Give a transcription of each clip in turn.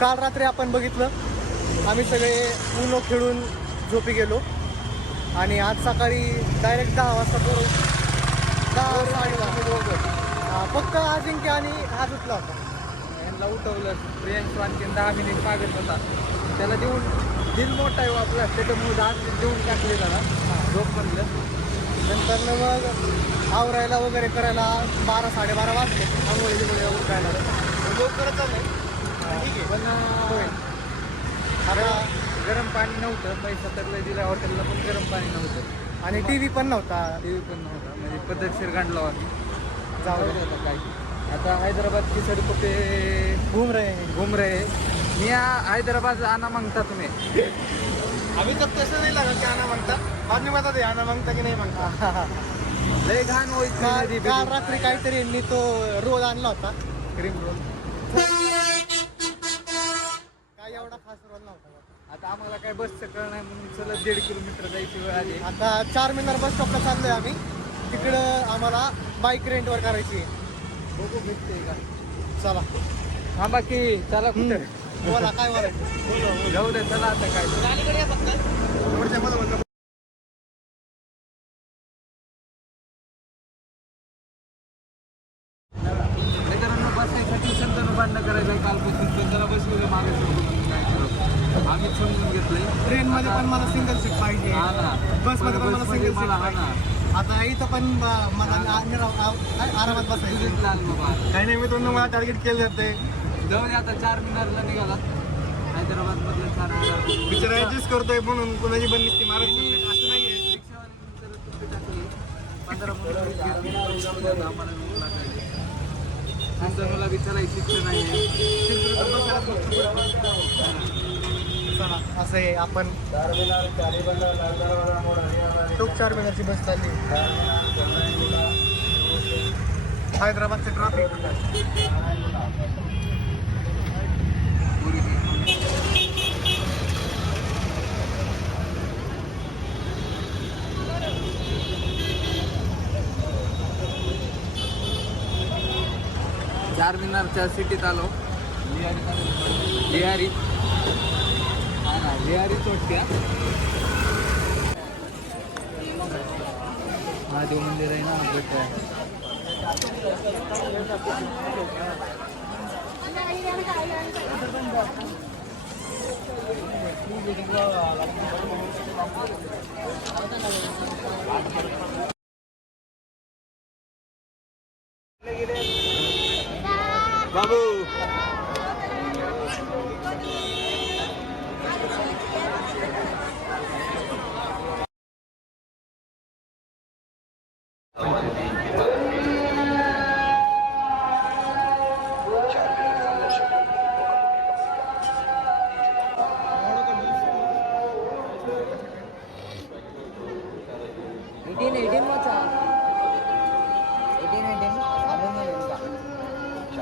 काल रात्री आपण बघितलं, आम्ही सगळे उनो खेळून झोपी गेलो आणि आज सकाळी डायरेक्ट 10 वाजता पोरं 10:30 फक्त अजिंक्य आणि हा उठला होता. यांना उठवलं. प्रियांशू आणखीन 10 मिनिट मागत होता. त्याला देऊन दिल मोठा आहे आपला, त्याच्यामुळे 10 मिनिट देऊन टाकले त्याला झोप म्हणलं. नंतर मग आवरायला वगैरे करायला 12-12:30 वाजले. आंघोळीमुळे उठायला लवकरच चाललंय. ठीक आहे, पण होईल. आता गरम पाणी नव्हतं. पैसा तर लय दिला हॉटेलला, पण गरम पाणी नव्हतं आणि TV पण नव्हता. TV पण नव्हता. म्हणजे पद्धतशीर गांडला आम्ही जाऊ होता काय. आता हैदराबादची सडक पे घूम रहे. मी हैदराबाद आना मागता तुम्ही. अभी तक तसं नाही लागत की आना मागता. बाद में बता दे आना मागता की नाही मागता. लय घाण होईल. काल रात्री काहीतरी यांनी तो रोल आणला होता, क्रीम रोल. काय एवढा खास रोल नव्हता. आता आम्हाला काय बसचं कळ नाही म्हणून चला 1.5 किलोमीटर जायची वेळ आली. आता चारमिनार बस स्टॉपला चाललोय आम्ही. तिकडं आम्हाला बाईक रेंटवर करायची आहे. बघू भेटते का. चला थांबा की चला कुठे बोला काय बोलायचं. जाऊ दे चला आता काय. मित्रांनो बसायसाठी संतांनो भांडणं करायला कालपासून तर जरा बसलेलं मागे सोडून काय करत आम्ही समजून घेतलंय. ट्रेनमध्ये पण मला सिंगल सीट पाहिजे, हा ना. बसमध्ये पण मला सिंगल मला सीट हा ना. पाहिजे. आता इथं पण मला आरामात बसायचं. तुझीच लाल बाबा. काही नाही मित्रांनो, मला टार्गेट केलं जाते. जाऊ दे आता 4 मिनारला निघालात. हैदराबाद मधलं 4 मिनार पिक्चर ऍडजस्ट करतोय म्हणून कोणाची पण निस्ती मारायची असं नाहीये. मला विचारायची इच्छा नाही. चला असं आहे. आपण टोक 4 मिनिटाची बस चालली. हैदराबादचं ट्रॅफिक. चारमिनारच्या सिटीत आलो. लिहारी हा ना, लिहारी चोटक्या महादेव मंदिर आहे ना. भेट आहे. बाबू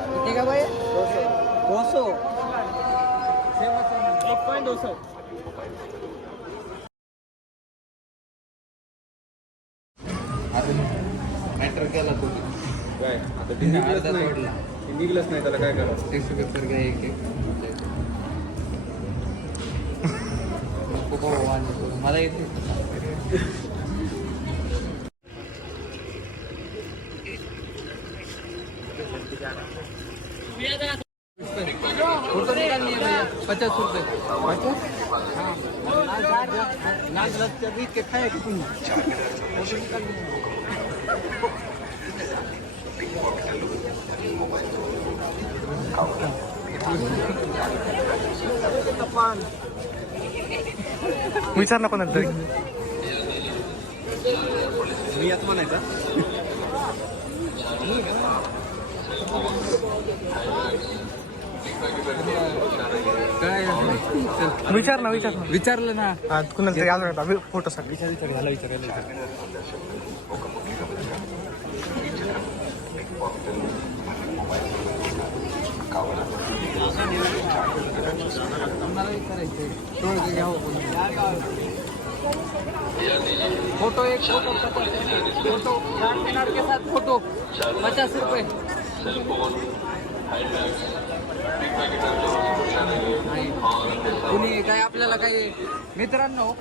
किती का भाई 200 1.200. मॅटर केला तुम्ही काय आता ते निघलंच नाही त्याला काय करावं. टिश्यू पेपर घ्या एक मला येते. फोटो निकालनी है भैया 50 रुपये. रीत के खाए कि तुम फोटो निकालनी है. विचार ना कोणाला तरी. मी यात म्हणायचा काय विचार ना विचारलं ना. कुणाला तरी आलो होता फोटोसाठी. विचारायला मला विचारायचं थोडं घ्यावं. फोटो एक फोटो 4 मीनार के साथ फोटो 50 रुपये. नाही. कुणी काय आपल्याला काही मित्रांनो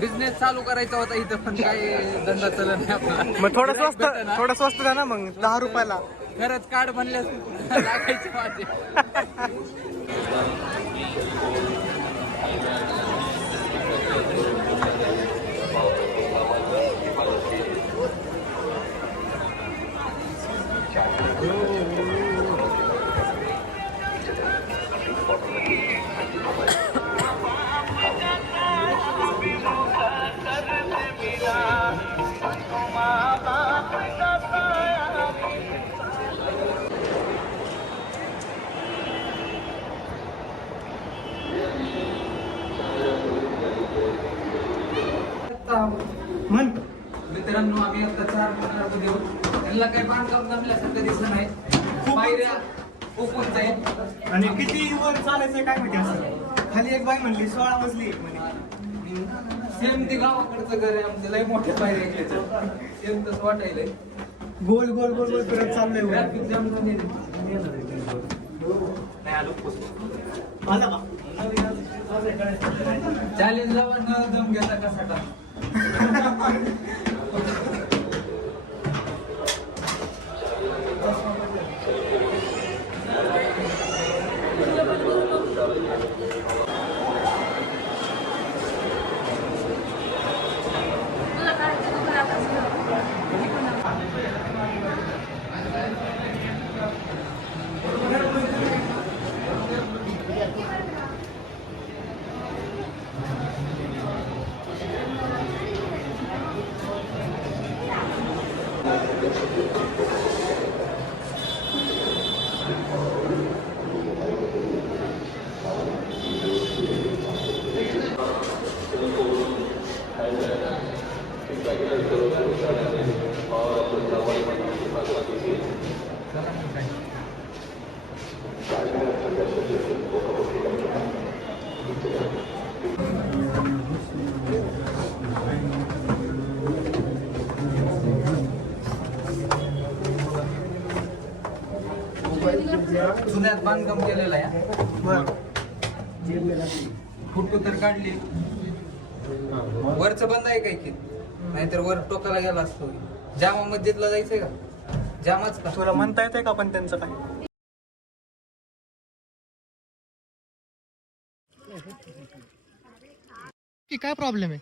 बिझनेस चालू करायचा होता इथं पण काही धंदा चालत नाही आपला. मग थोडं स्वस्त द्या ना मग 10 रुपयाला. खरंच कार्ड बनल्यास लागायचे माझे. म्हण. मित्रांनो आम्ही आता 4 मध्ये देऊ त्यांना काही बांधकाम जमल्यासारखं दिसत नाही. पायऱ्या ओपन जाईल आणि किती वर चालायचं काय माहिती असं. खाली एक बाई म्हणली 16 मजली म्हणे. सेम ते गावाकडचं घर आहे आमचं. लय मोठ्या पायऱ्या घ्यायचं सेम तसं वाटायलंय. गोल गोल गोल गोल फिरत चाललंय. ट्रॅफिक जाम झाली. आला का चॅलेंज लावा न दम घेता कसा जुन्यात बांधकाम केलेलं आहे. फुटू तर काढली. वरचं बंद आहे काय की नाहीतर वर टोकाला गेला असतो. जामा मस्जिदला जायचंय का? जामाच का? तुला म्हणता येते का पण त्यांचं काय. की काय प्रॉब्लेम आहे.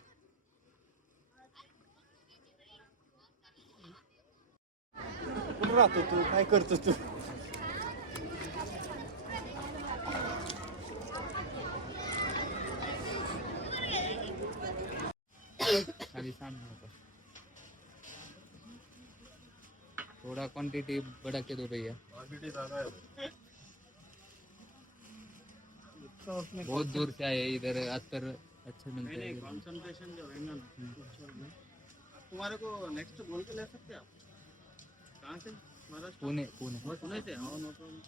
कुठं राहतो तू काय करतो तू. थोड़ा क्वांटिटी बढ़ा के दो भैया. बहुत दूर से आए इधर अत्तर अच्छे मिलते हैं. कंसंट्रेशन जो है ना तुम्हारे को नेक्स्ट बोल के ले सकते हैं आप. कहाँ से? महाराष्ट्र. पुणे पुणे. पुणे से. हाँ नो प्रॉब्लम.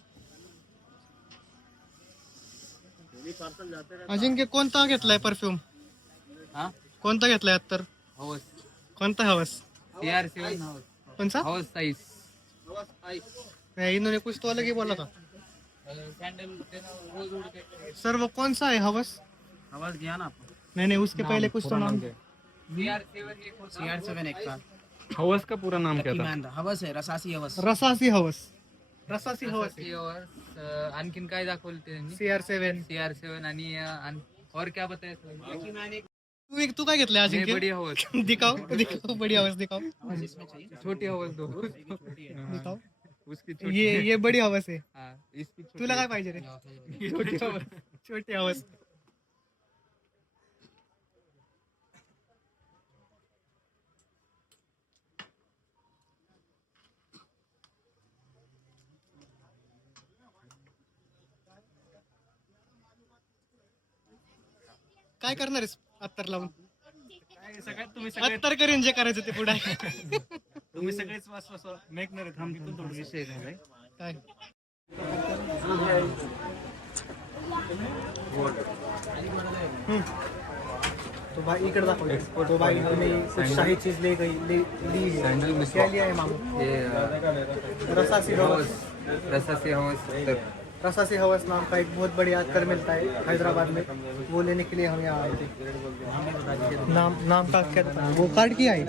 डेली पार्सल जाते रहते. अजिंक्य कोणता घेतलाय परफ्यूम. हाँ कोणता घेतलाय आता. हवस. कोणता हवस. CR7 हवस. कोणता हवस साइज. हवस आई. इन्होंने कुछ तो अलग ही बोला था. सैंडल रोज उड़ के. सर वो कौन सा है हवस. हवस दिया ना आपको. नहीं उसके पहले कुछ तो नाम. CR7 एक का. हवस का पूरा नाम क्या था? हवस है रसासी हवस. रसासी हवस. रसासी हवस. आणखीन काय दाखवलं त्यांनी. CR7 आणि और क्या बताया तू काय घेतलंय अजिंक्य. बड़ी हवस. दिखाओ दिखाओ बड़ी हवस दिखाओ. छोटी हवस दो. दिखाओ. उसकी ये बड़ी हवस आहे. हाँ इसकी छोटी. तुला काय पाहिजे रे. छोटी हवस. छोटी हवस. काय करणार आहेस अत्तर लावून. अत्तर करीन जे करायचं ते पुढे. तुम्ही सगळेच मेकणार आहेत. आम्ही पण थोडं विषय झालाय. काय तो भाई इकडे दाखव. तो भाई ने कुछ शाही चीज ले गई ली है. क्या लिया है मामू. ये रसासी हवस. रसासी हवस तर रसा से हवस नाम का एक बहुत बढ़िया अत्तर मिलता है हैदराबाद में, वो लेने के लिए हम यहाँ आए थे। नाम का क्या था? वो कार्ड की आई।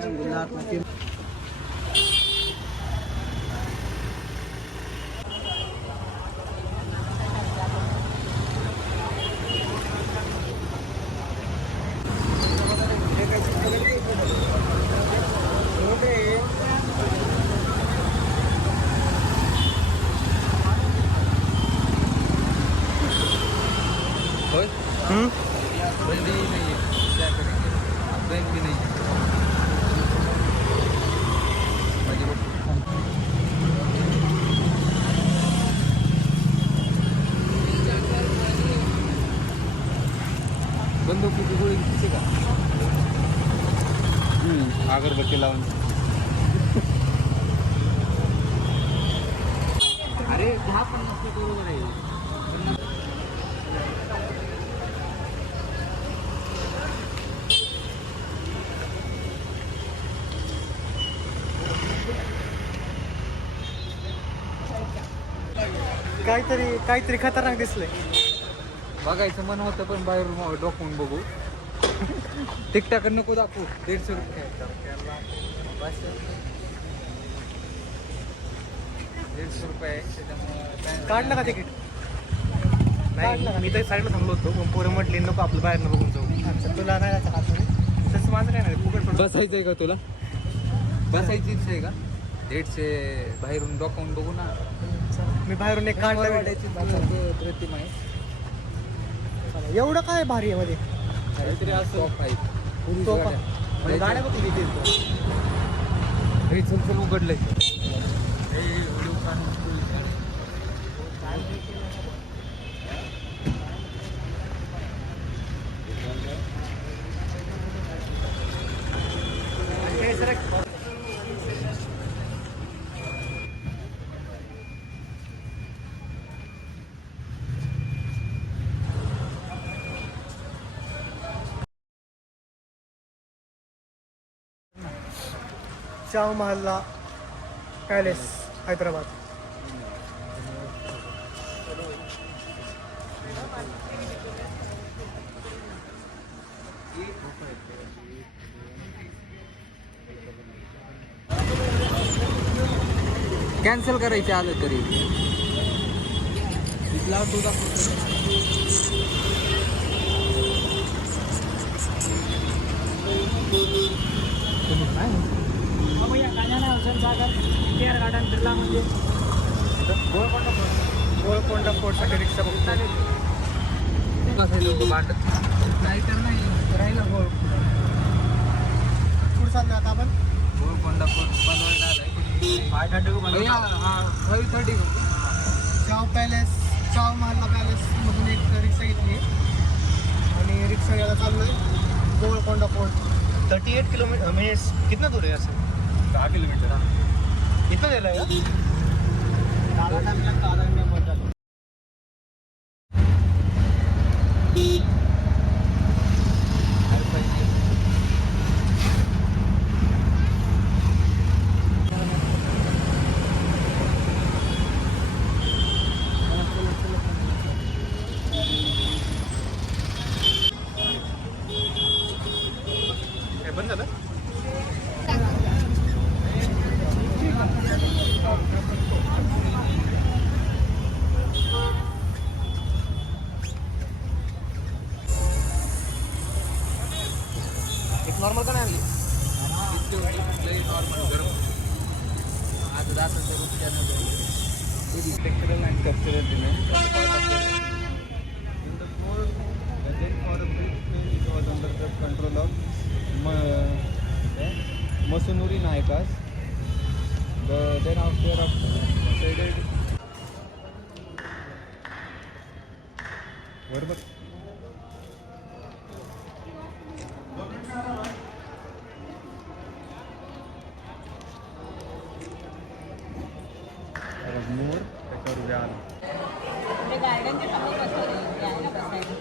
होय बंदी नाही आहे क्या करेंगे बैंक भी नहीं है बंदुकीची गोळी किती का अगरबत्ती लावून अरे 10-50 बरोबर आहे काहीतरी खतरनाक दिसलंय. बघायचं मन होतं पण बाहेरून डोकवून बघू टिकटाक नको दाखवू 150 रुपये 150 रुपये आहे त्याच्यामुळं काढलं का तिकीट? नाही मी तर साईडला थांबलो होतो पण पोरं म्हटली नको आपलं बाहेरनं बघून जाऊ. अच्छा, तुला नाही जायचं आतमध्ये? तसं माझं काय नाही फुकट पडतं. बसायचं आहे का तुला बसायची इच्छा आहे का 150 बाहेरून डोकावून बघू ना मी बाहेरून एक काढलं. वाड्याची प्रतिमा आहे एवढं काय भारी आहे मध्ये? काहीतरी असं तो का? म्हणजे गाड्या बघ किती आहेत. चल उघडलंय शाहू महल्ला पॅलेस हैदराबाद. कॅन्सल करायचे आलं तरी तिथला तू दाखवतो गोलकोंडा फोर्टसाठी रिक्षा बघतो. बसायला भांडत नाही तर नाही राहिला कुठं चाललो आता आपण? गोलकोंडा बनवायला आलाय 5:30 शाहू पॅलेस, शाहू महल्ला पॅलेस मधून एक रिक्षा घेतली आणि रिक्षा घ्यायला चाललोय गोलकोंडा फोर्ट. 38 किलोमीटर मिनिट्स कितना दूर है यहाँ से? 10 किलोमीटर इतना देर लगेगा? आधा टाइम लागतो, आधा घंटा मध्ये चाललो. काय बंद झालं? एक नॉर्मल का नाही आणली? नॉर्मल गरम आज रात्रीच्या रुपयानं Structural and structural remains as a part of the in the core budget for a brief time it was under the control of Masunuri Nayakas. Then after decided बरोबर मोर त्याच्यावर उद्या आला म्हणजे गार्डनच्या समोर बसवले यायला बसायला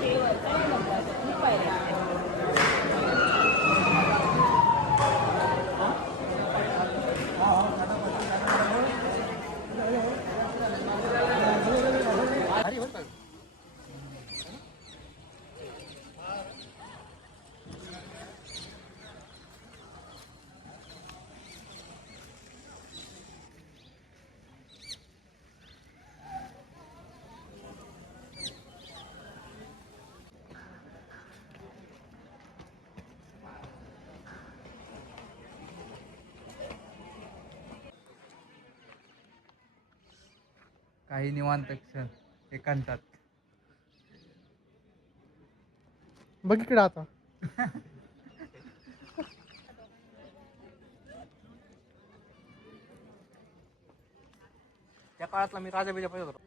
ते वरचा खूप पाहिजे काही निवांत क्षण एकांतात. बघ इकडे आता. त्या काळातला मी राजा बिजा पाहिजे होतो.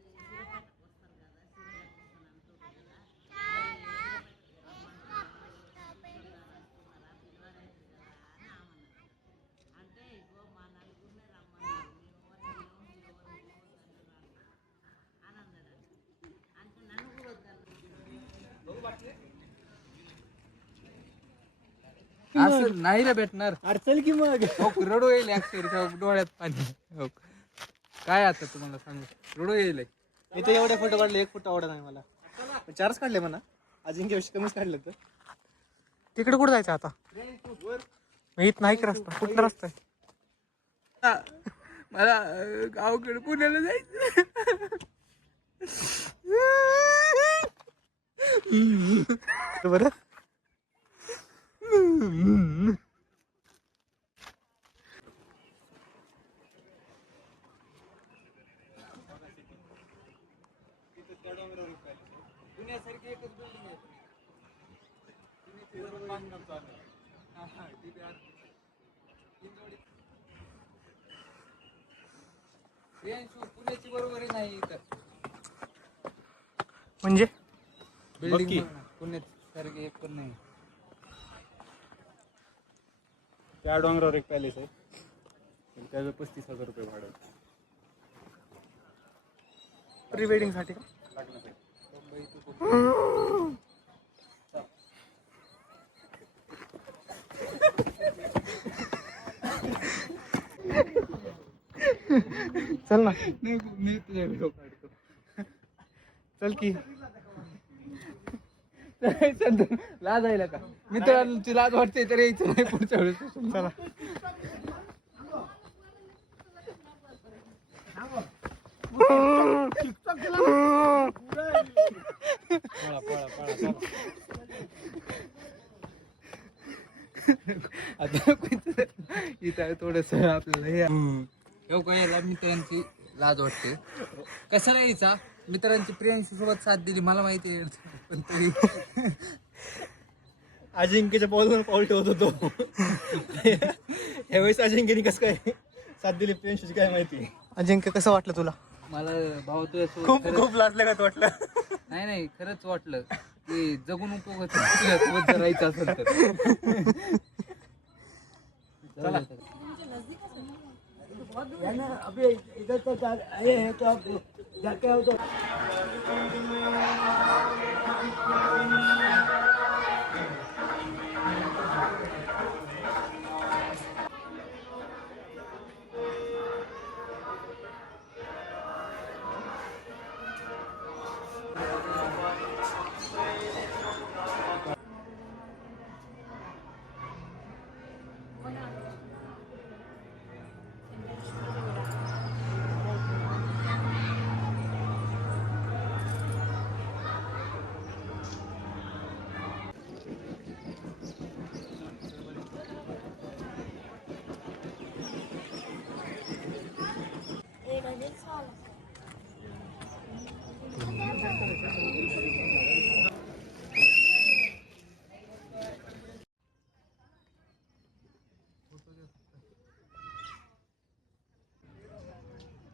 असं नाही रे भेटणार. अरे चल की मग. हो, रडू येईल अक्षरशः डोळ्यात पाणी. हो. काय आता तुम्हाला सांगू, रडू येईल. मी तर एवढे फोटो काढले, एक फोटो आवडत नाही मला. 4च काढले म्हणा, अजिंक्य विषय कमीच काढले तर. तिकडे कुठं जायचं आता? इथं नाही की रस्ता, कुठला रस्ता आहे? मला गावाकडे पुण्याला जायचं. बरं पुण्यासारखी एकच बिल्डिंग आहे. पुण्याची बरोबर नाही इथं म्हणजे बिल्डिंग. पुण्यात सारखी एक पण नाही. त्या डोंगरावर एक पॅलेस आहे, त्याचं 35,000 रुपये भाडं आहे. प्री वेडिंग साठी का? चल ना, मी तुझ्या व्हिडिओ काढतो. चल की. लाज आहे का मित्रांची लाज वाटते तर यायचं नाही पुढच्या वेळेस. चला. आता इथं थोडस आपल्याला याला मित्रांची लाज वाटते. कशाला यायचा, मित्रांची प्रियांशी सोबत साथ दिली मला माहिती आहे, पण तरी अजिंक्यच्या पाऊलवर पाऊल ठेवत होतो. यावेळेस अजिंक्यने कसं काय साथ दिली प्रियांशी काय माहिती. अजिंक्य कसं वाटलं तुला? मला भाऊ तुझ्यासोबत खूप खरंच- खूप लाजलं का वाटलं? नाही खरंच वाटलं की जगून उपयोग तुझ्यासोबत जर राहायचं असेल तर. चला.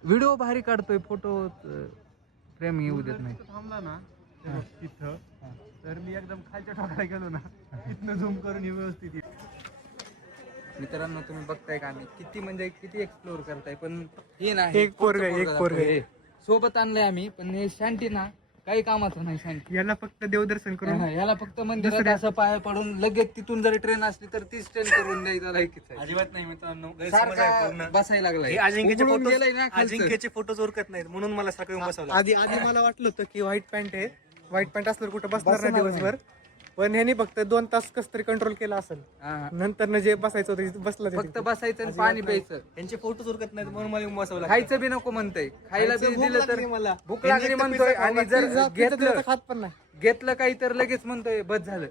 व्हिडिओ भारी काढतोय, फोटो प्रेम येऊ देत नाही. थांबला ना तिथं, तर मी एकदम खालच्या ठोकाला गेलो ना, तिथनं झूम करून हे व्यवस्थित येईल. मित्रांनो तुम्ही बघताय का, आम्ही किती म्हणजे किती एक्सप्लोर करताय, पण हे ना एक पोरग हे सोबत आणलंय आम्ही, पण हे शांती ना काही कामाचं नाही. शांती याला फक्त देवदर्शन करून याला फक्त मंदिरात असं पाय पडून लगेच तिथून जरी ट्रेन असली तर तीच ट्रेन करून द्यायचा लायकीच आहे. अजिबात नाही मित्रांनो, सारखा बसायला लागलाय. अजिंक्यचे उघडून फोटो गेलंय ना खालचं. अजिंक्यचे फोटोज उरकत नाहीत म्हणून मला सारखं येऊन बसवलं. आधी मला वाटलं होतं की व्हाईट पॅन्ट आहे, व्हाईट पॅन्ट असल्यावर कुठं बसणार नाही दिवसभर, पण ह्यानी फक्त 2 तास कस तरी कंट्रोल केला असेल. हा. नंतर जे बसायचं होतं तिथं बसलं ते फक्त तिथं. बसायचं आणि पाणी प्यायचं. यांचे फोटोज उरकत नाहीत म्हणून मला येऊन बसवलं. खायचं बी नको म्हणतंय, खायला बी भूक दिलं तर लागली मला. भूक लागली म्हणतोय, आणि जर घेतलं खात पण नाही. घेतलं काही तर लगेच म्हणतोय बस झालं.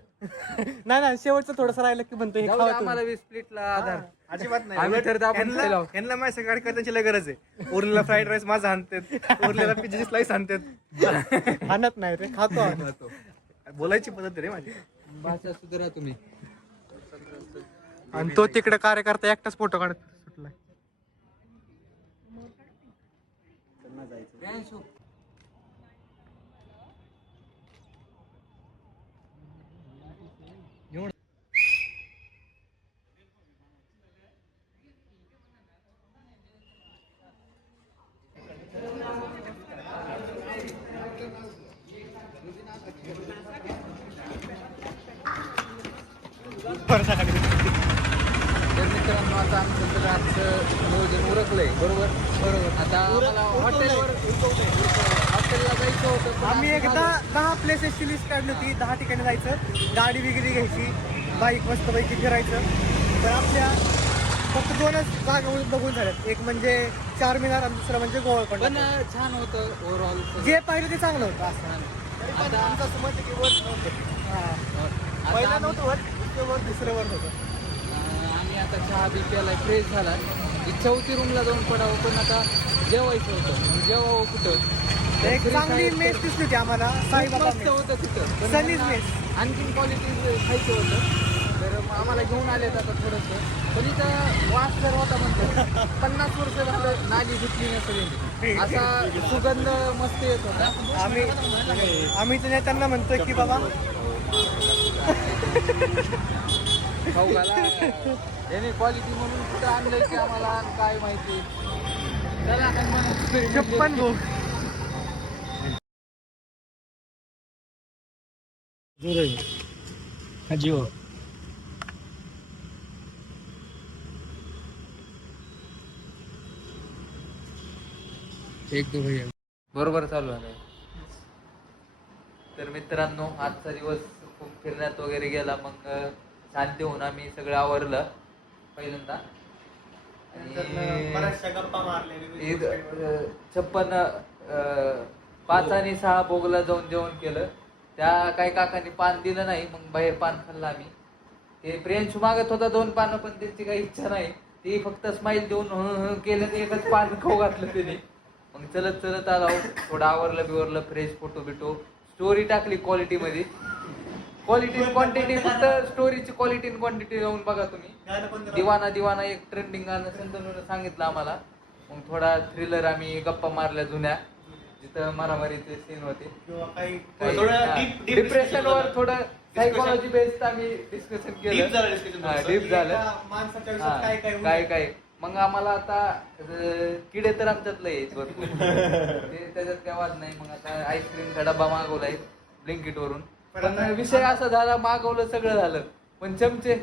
नाही ना, शेवटचं थोडंसं राहिलं की म्हणतो हे जाऊ खावा दे, तुम्ही. आम्हाला वीस प्लेटला आधार. अजिबात नाही. आम्ही तर दाबून ह्यांना खायला. ह्यांना माझ्या गाडी करण्याची लय गरज आहे. उरलेला फ्राईड राईस माझा आणतात, उरलेला पिझ्झाची स्लाइस आणतात. आणत नाही रे, खातो आम्ही. बोलायची पद्धत रे माझी. भाषा सुधारा तुम्ही. आणि तो तिकडे कार्यकर्ता एकटाच फोटो काढत सुटलाय. तर मित्रांनो आता आमचं सगळं आजचं नियोजन उरकलंय. बरोबर बरोबर. आता आम्हाला हॉटेलला जायचं होतं पण आम्ही असं एकदा झालं. 10 प्लेसेसची लिस्ट काढली होती. 10 ठिकाणी जायचं, गाडी वगैरे घ्यायची, बाईक मस्तपैकी फिरायचं. पण आपल्या फक्त 2च जागा बघून झाल्यात. एक म्हणजे चारमिनार आणि दुसरं म्हणजे पण गोवाळकोंडा. छान होतं ओव्हरऑल. जे पाहिलं ते चांगलं होतं असं. आता आमचं असं मत आहे की वर नव्हतं. हा. पहिलं आता नव्हतं वर, दुसरं वर, दुसरं वर होतं. आम्ही आता चहा बी प्यायला फ्रेश झाला. इच्छा होती रूमला जाऊन पडावं पण आता जेवायचं होतं. मग जेवावं कुठं? एक तरी चांगली काय मेस तर- दिसली होती आम्हाला, साईबाबा मस्त मेस. होतं तिथं पण सनीज आम्हाला मेस. आणखीन क्वालिटी खायचं होतं. तर मग आम्हाला घेऊन आलेत आता थोडंसं. पण इथं वास जर होता म्हणतो 50 वर्ष झालं नाली धुतली नसेल असा सुगंध मस्त येत होता. आम्ही तर त्यांना म्हणतोय की बाबा खाऊ घाला याने क्वालिटी म्हणून कुठं आणलंय की आम्हाला काय माहिती. चला छप्पन भोग. जिओ एक दो भैया बरोबर चालू आहे. तर मित्रांनो आजचा दिवस खूप फिरण्यात वगैरे गेला. मग शांती होऊन आम्ही सगळं आवरलं पहिल्यांदा. आणि बऱ्याचशा गप्पा मारल्या. 5 आणि 6 बोगला जाऊन जेवण केलं. त्या काही काकांनी पान दिलं नाही. मग बाहेर पान खाल्लं आम्ही. ते प्रियांशू मागत होता 2 पानं पण त्यांची काही इच्छा नाही. ती फक्त स्माईल देऊन केलं ते एकच पान खाऊ घातलं त्याने. मग चलत चलत आलो. थोडं आवरलं बिवरलं फ्रेश फोटो बिटो स्टोरी टाकली क्वालिटी मध्ये. क्वालिटी क्वांटिटी फक्त स्टोरीची क्वालिटी क्वांटिटी जाऊन बघा तुम्ही. दिवाना दिवाना एक ट्रेंडिंग गाणं संतनूनं सांगितलं आम्हाला. मग थोडा थ्रिलर आम्ही गप्पा मारल्या जुन्या जिथं मारामारीचे सीन होते. डिप्रेशन वर थोडं सायकोलॉजी बेस्ड आम्ही डिस्कशन केलं. डीप झालं हा, काय काय. मग आम्हाला आता किडे तर आमच्यात लय आहेत भरपूर. ते त्याच्यात काय वाद नाही. मग आता आईस्क्रीमचा डब्बा मागवलाय ब्लिंकिट वरून. पण विषय असा झाला मागवलं सगळं झालं पण चमचे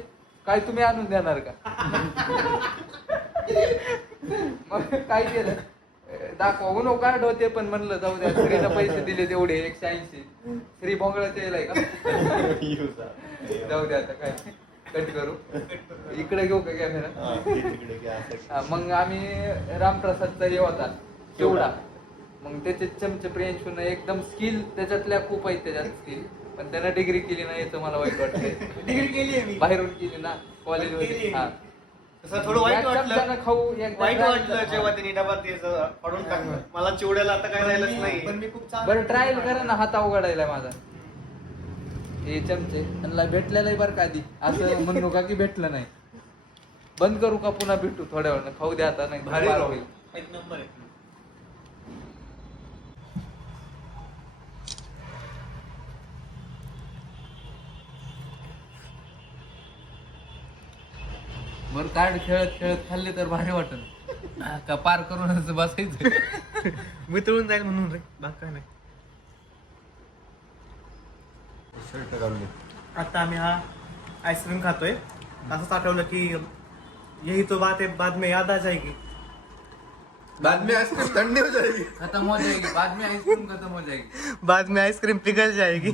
काय तुम्ही आणून देणार का? मग काय केलं दाखवा उनो कार्ड होते पण म्हणलं जाऊ द्या. श्रीनं पैसे दिले तेवढे 180. श्री भोंगळाचे येलाय का? जाऊ द्या आता काय कट करू. इकडे घेऊ का कॅमेरा? मग आम्ही रामप्रसादचा हे होता तेवढा. मग त्याचे चमचे प्रियांशून एकदम स्किल त्याच्यातल्या खूप आहेत त्याच्यात स्किल. पण त्यानं डिग्री केली नाही याचं मला वाईट वाटतंय. डिग्री केली आहे मी. बाहेरून केली ना कॉलेज मध्ये. हा तसं थोडं वाईट वाटलं. खाऊ वाईट वाटलं जेव्हा त्यांनी डबा ते फाडून टाकलं. मला चिवड्याला आता काय राहिलंच नाही. पण मी खूप चांगलं. बरं ट्रायल करा ना. हात अवघडायला माझा. हे चमचे त्यांना भेटलेलं आहे बरं का आधी. असं म्हणू का की भेटलं नाही. बंद करू का पुन्हा भेटू थोड्या वेळानं? खाऊ द्या आता नाही भारी पार राव. होईल. एक नंबर आहे. बरं कार्ड खेळत खेळत खाल्ले तर भारी वाटत का पार करूनच बसायचं. मितळून जाईल म्हणून रे, बाकी काय नाही. शर्ट घालून आता आम्ही हा आईस्क्रीम खातोय. असंच आठवलं की यही तो बात है, बाद में याद आ जाएगी. बाद में आइसक्रीम ठंडी हो जाएगी. खत्म हो जाएगी बाद में आइसक्रीम खत्म हो जाएगी. बाद में आइसक्रीम पिघल जाएगी.